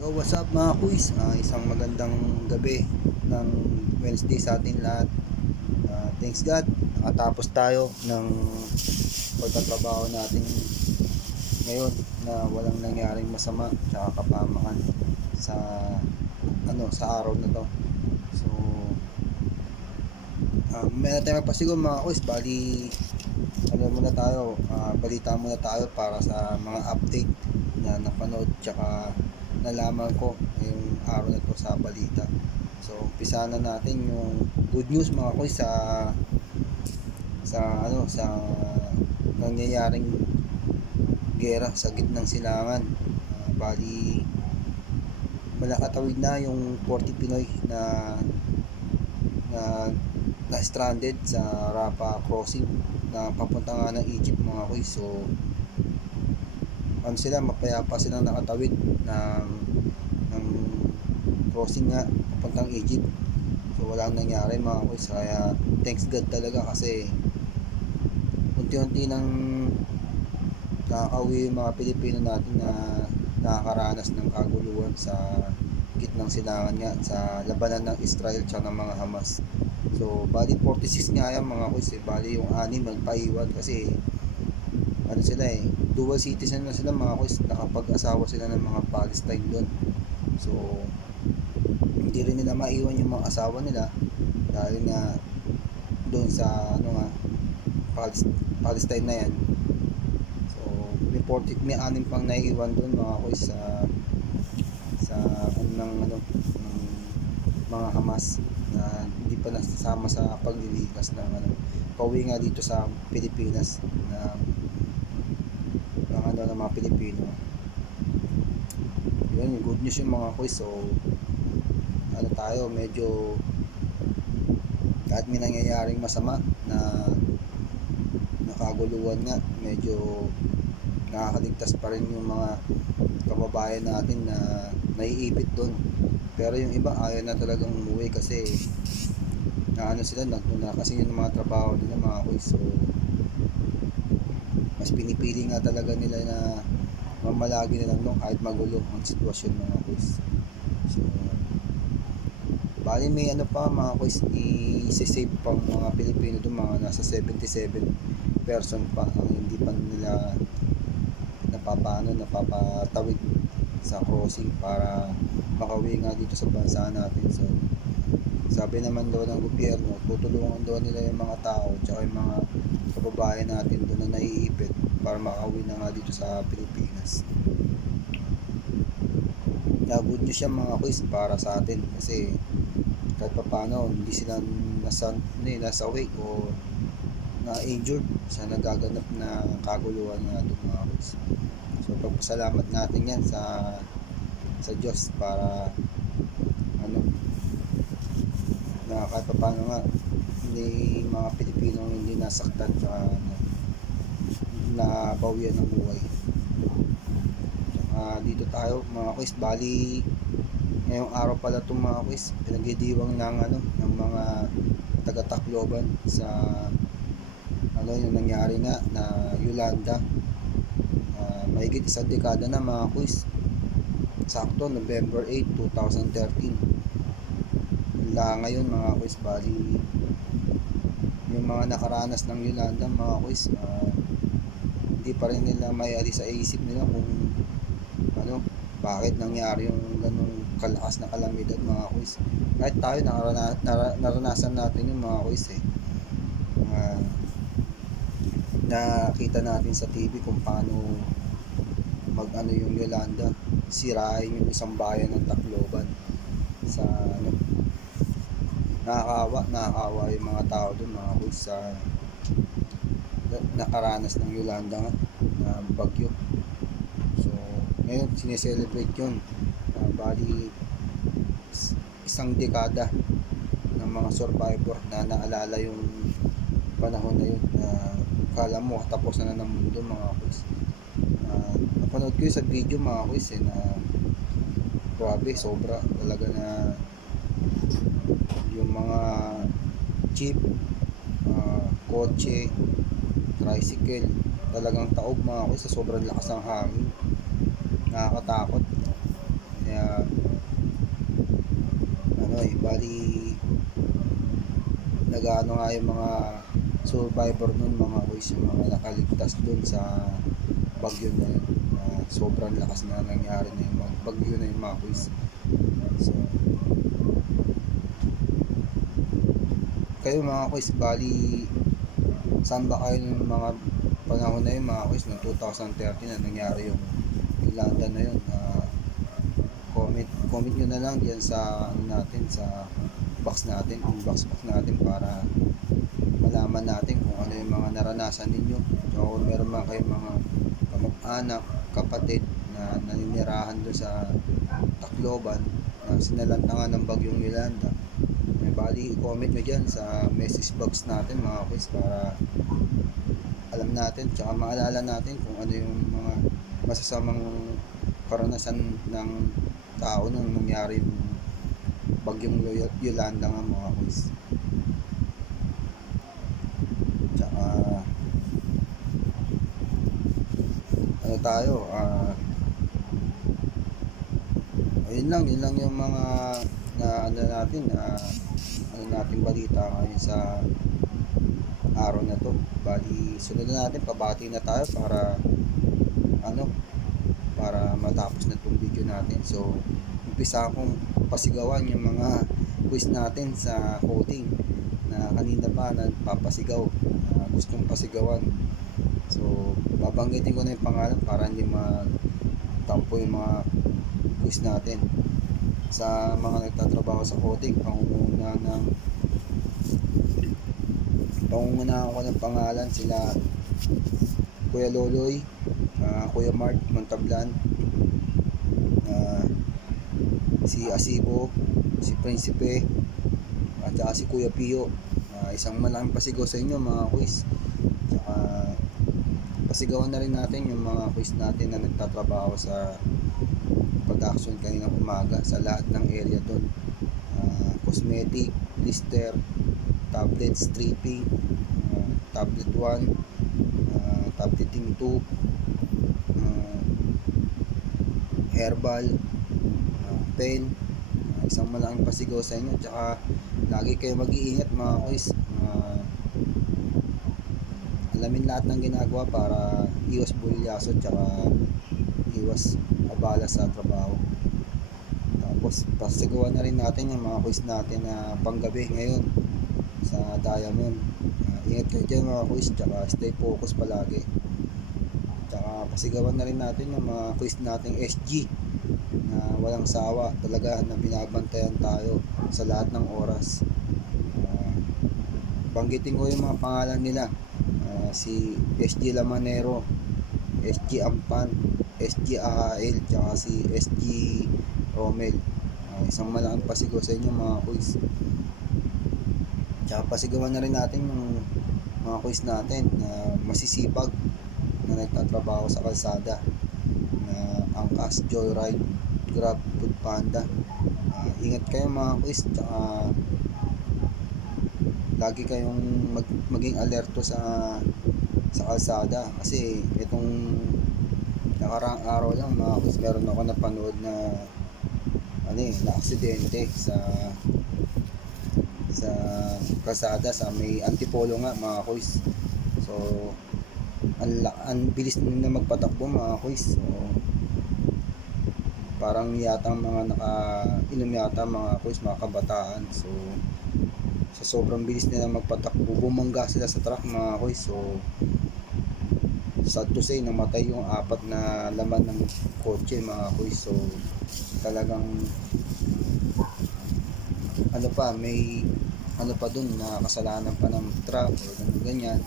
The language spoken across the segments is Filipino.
Yo, what's up mga quiz? Isang magandang gabi ng Wednesday sa atin lahat. Thanks God, nakatapos tayo ng pagtatrabaho natin ngayon na walang nangyaring masama at kapamakan sa sa araw na to. So, may na tayo magpasigaw mga quiz. Bali, muna tayo, balita muna tayo para sa mga update na napanood tsaka nalaman ko ngayong araw na to sa balita. So, umpisa na natin yung good news mga koy sa nangyayaring gera sa gitnang silangan. Bali malakatawid na yung 40 Pinoy na na na stranded sa Rafah crossing na papunta nga ng Egypt mga koy. So mapayapa silang nakatawid ng crossing nga papuntang Egypt. So walang nangyari mga koy, kaya thanks God talaga kasi unti-unti nang nakakauwi yung mga Pilipino natin na nakakaranas ng kaguluhan sa gitnang silangan nga sa labanan ng Israel at ng mga Hamas. So bali 46 nga yan mga koy, bali yung 6 nagpaiwan kasi sila dual citizen na sila mga koy, nakapag-asawa sila ng mga Palestine doon. So hindi rin nila maiwan yung mga asawa nila dahil nga doon sa Palestine na yan. So may 6 pang naiiwan doon mga koy sa ng mga Hamas na hindi pa nasasama sa paglilikas ng pauwi nga dito sa Pilipinas ng mga Pilipino. Yun yung good news yung mga koy. So tayo medyo kahit may nangyayaring masama na nakaguluhan nga, medyo nakakaligtas pa rin yung mga kababayan natin na naiipit doon. Pero yung iba ayaw na talagang umuwi kasi sila nagtuna kasi yung mga trabaho nila mga koy. So mas pinipili nga talaga nila na mamalagi na lang kahit magulo ang sitwasyon mga koy. So bali may pa mga koy, i-save pang mga Pilipino doon, mga nasa 77 person pa ang hindi pa nila napapatawid sa crossing para makauwi nga dito sa bansa natin. So sabi naman daw ng gobyerno, tutulungan daw nila yung mga tao tsaka yung mga kababayan natin doon na naiipit para makauwi na nga dito sa Pilipinas. Good news yan mga quiz para sa atin kasi kahit pa paano hindi sila nasa awake o na-injured sa nagaganap na kaguluhan nga doon mga quiz. So pagpasalamat natin yan sa Diyos para na kahit pa paano nga hindi mga Pilipino hindi nasaktan sa nabawian ng buhay. Dito tayo mga quiz, bali ngayong araw pala itong mga quiz, pinagdidiwang ng mga taga-Tacloban sa yung nangyari nga na Yolanda. Mahigit isang dekada na mga quiz, sakto November 8, 2013 ngayon mga quiz. Bali yung mga nakaranas ng Yolanda mga quiz, hindi pa rin nila may alis sa isip nila kung bakit nangyari yung ganung kalakas na kalamidad mga quiz. Kahit tayo naranasan natin yung mga quiz nakita natin sa TV kung paano yung Yolanda sirain yung isang bayan ng Tacloban sa nakakawa yung mga tao doon mga quiz sa nakaranas ng Yolanda nga na bagyo. So ngayon sineselebrate yun. Bali isang dekada ng mga survivor na naalala yung panahon na yun na kala mo tapos na ng mundo mga quiz. Napanood ko yun sa video mga quiz na grabe, sobra talaga na yung mga jeep, kotse, tricycle talagang taob mga quiz sa sobrang lakas ng hangin, nakakatakot. Kaya Bali, nag-ano nga yung mga survivor nun mga boys, yung mga nakaligtas dun sa bagyo na yun, na sobrang lakas na nangyari na yung bagyo na yung mga boys. So, kayo mga boys, bali, saan ba kayo ng mga panahon na yun mga boys, noong 2013 na nangyari yung Yolanda na yun? Comment nyo na lang dyan sa ano natin, sa box natin, inbox box natin, para malaman natin kung ano yung mga naranasan ninyo, o kung meron man kayong mga kamag-anak, kapatid na naninirahan doon sa Tacloban na sinalantangan ng bagyong Yolanda. Bali, i-comment nyo dyan sa message box natin mga boys, para alam natin, tsaka maalala natin kung ano yung mga masasamang karanasan ng tao nung nangyari yung bagyong Yolanda nga mga boys. Tsaka ano tayo, yun lang yung mga na ano natin, ano natin balita ngayon sa araw na to. Bali, sunod na natin, pabati na tayo para ano, para matapos na itong video natin. So, umpisa akong pasigawan yung mga quiz natin sa coding na kanina pa nagpapasigaw, gustong pasigawan. So, babanggitin ko na yung pangalan para hindi matampo yung mga quiz natin. Sa mga nagtatrabaho sa coding, pangungunahan ko ng pangalan sila Kuya Loloy, Kuya Mark Montablan, si Asibo, si Prinsipe, at saka si Kuya Pio. Isang malaking pasigaw sa inyo mga quiz. Saka pasigawan na rin natin yung mga quiz natin na nagtatrabaho sa production kaninang umaga sa lahat ng area doon. Cosmetic, blister, tablet stripping, tablet 1, tableting 2, herbal, pen. Isang malaking pasigaw sa inyo. Tsaka lagi kayo mag-iingat mga boys. Alamin lahat ng ginagawa para iwas bulyaso, tsaka iwas abala sa trabaho. Tapos pasigawan na rin natin yung mga quiz natin na panggabi ngayon sa Diamond. Ingat kayo dyan mga quiz, tsaka stay focus palagi. Tsaka pasigawan na rin natin yung mga quiz nating SG na walang sawa talaga, na binabantayan tayo sa lahat ng oras. Banggitin ko yung mga pangalan nila, si SG Lamanero, SG Ampan, SG Ahael, tsaka si SG Romel. Isang malaking pasigaw sa inyo mga quiz. Tsaka pasigawan na rin natin yung mga quiz natin na masisipag na nagtatrabaho sa kalsada, na Angkas, Joyride, Grab, Food Panda. Ingat kayo mga quiz, tsaka lagi kayong maging alerto sa kalsada, kasi itong nakaraang araw lang mga quiz, meron ako napanood na na aksidente sa kalsada sa may Antipolo nga mga quiz. So ang bilis na magpatakbo mga quiz. So parang yatang mga nakainom yata mga quiz, mga kabataan. So sa sobrang bilis nila magpatakbo, bumangga sila sa truck mga quiz. So sad to say, namatay yung 4 na laman ng kotse mga quiz. So talagang may dun na kasalanan pa ng truck o ganyan.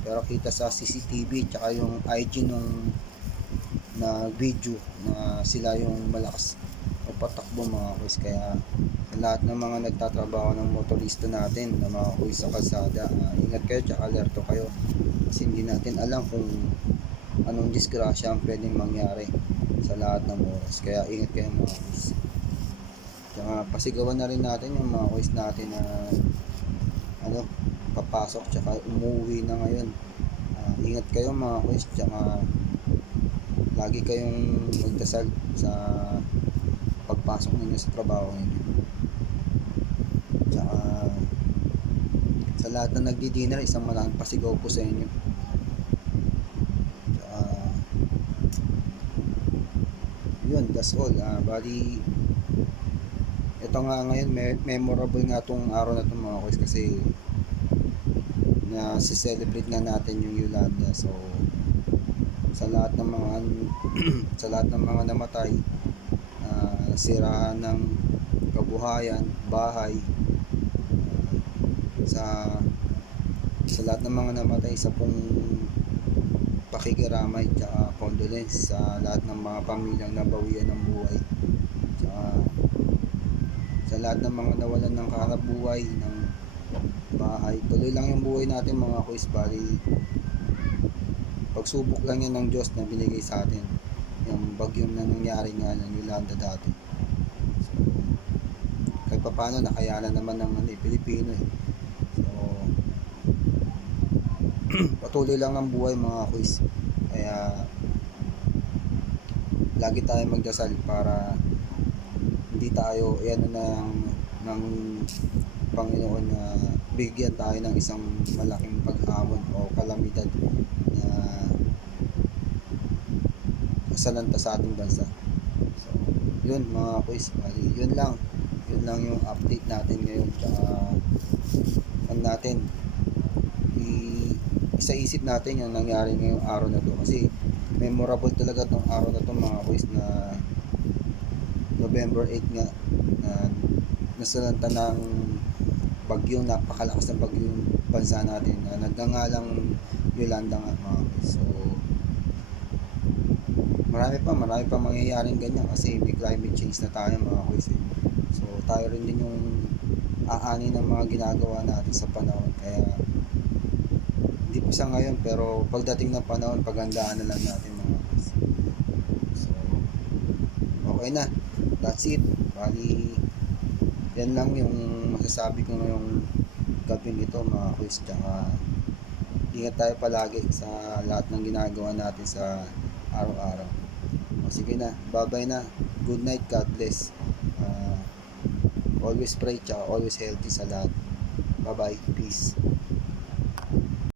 Pero kita sa CCTV tsaka yung IG nung na video na sila yung malakas patakbo mga quiz. Kaya lahat ng mga nagtatrabaho ng motorista natin na mga quiz sa kalsada, ingat kayo tsaka alerto kayo, kasi hindi natin alam kung anong disgrasya ang pwedeng mangyari sa lahat ng oras. Kaya ingat kayo mga quiz. Tsaka pasigawan na rin natin yung mga quiz natin na papasok tsaka umuwi na ngayon. Ingat kayo mga quiz, tsaka lagi kayong magdasal sa pagpasok ninyo sa trabaho ninyo. Tsaka sa lahat na nagdi-dinner, isang malaking pasigaw po sa inyo. Tsaka yun, that's all. Bali, ito nga ngayon, memorable nga tong araw na to mga boys, kasi na si-celebrate nga natin yung Yolanda. So sa lahat ng mga sa lahat ng mga namatay, nasiraan ng kabuhayan, bahay, sa lahat ng mga namatay, sa pong pakikiramay tsaka condolence sa lahat ng mga pamilyang nabawian ng buhay, tsaka sa lahat ng mga nawalan ng kahanapbuhay, ng bahay. Tuloy lang yung buhay natin mga kuis. Bali, pagsubok lang yan ng Diyos na binigay sa atin, yung bagyong na nangyari nga ng Yolanda dati. So kahit pa paano nakayanan naman ng Pilipino eh. So patuloy lang ang buhay mga kuis. Kaya lagi tayo magdasal para hindi tayo ng Panginoon na bigyan tayo ng isang malaking paghamon o kalamidad na kasalanta sa ating bansa. So yun mga kuis, bali yun lang yung update natin ngayon. Tsaka natin isa-isip natin yung nangyari ngayong araw na to, kasi memorable talaga tong araw na to mga kuis, na November 8 nga, na nasalanta ng bagyong, napakalakas ng bagyong bansa natin, na nagngangalang Yolanda nga mga kuis. So marami pa mangyayaring ganyan, kasi may climate change na tayo mga kuis eh. So tayo rin din yung aani ng mga ginagawa natin sa panahon. Kaya hindi pa sa ngayon, pero pagdating ng panahon, paghandaan na lang natin mga kuis. So okay na, that's it. Bali yan lang yung masasabi ko ngayong gabing ito mga kuis. Tsaka ingat tayo palagi sa lahat ng ginagawa natin sa araw-araw. O sige na, bye bye na, good night, God bless. Always pray, tsaka always healthy sa lahat. Bye bye, peace.